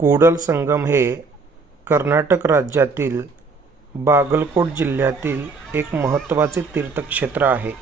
कूडल संगम हे कर्नाटक राज्यातील बागलकोट जिल्ह्यातील एक महत्त्वाचे तीर्थक्षेत्र आहे।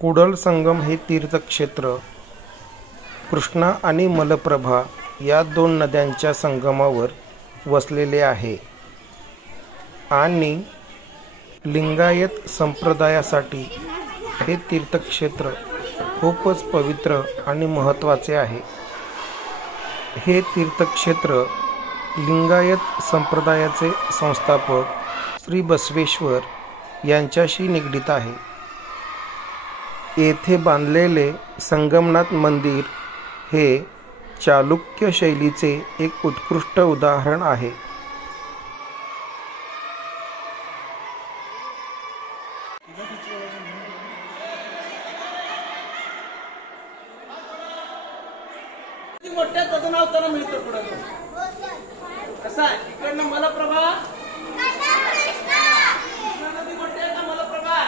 कूडल संगम हे तीर्थक्षेत्र कृष्णा आणि मलप्रभा या दोन नद्यांच्या संगमावर वसलेले आहे आणि लिंगायत संप्रदायासाठी हे तीर्थक्षेत्र खूपच पवित्र आणि महत्त्वाचे आहे। हे तीर्थक्षेत्र लिंगायत संप्रदायाचे संस्थापक श्री बसवेश्वर यांच्याशी निगडित आहे। येथे बांधलेले संगमनाथ मंदिर हे चालुक्य शैलीचे एक उत्कृष्ट उदाहरण आहे। मोठ्या तदनावताना मिळतो पुढे कसा इकडनं मलप्रभा नदी मोठी आहे का मलप्रभा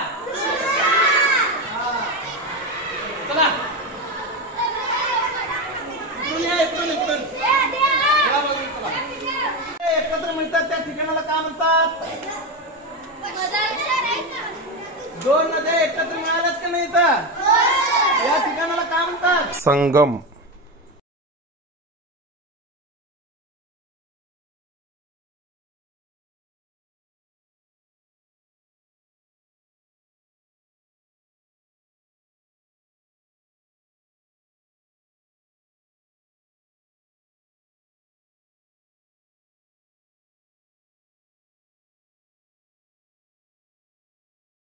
चला इकडून एकत्र मिळतात त्या ठिकाणाला काय म्हणतात? दोन नद्या एकत्र मिळाल्यात का नाही तर या ठिकाणाला काय म्हणतात? संगम।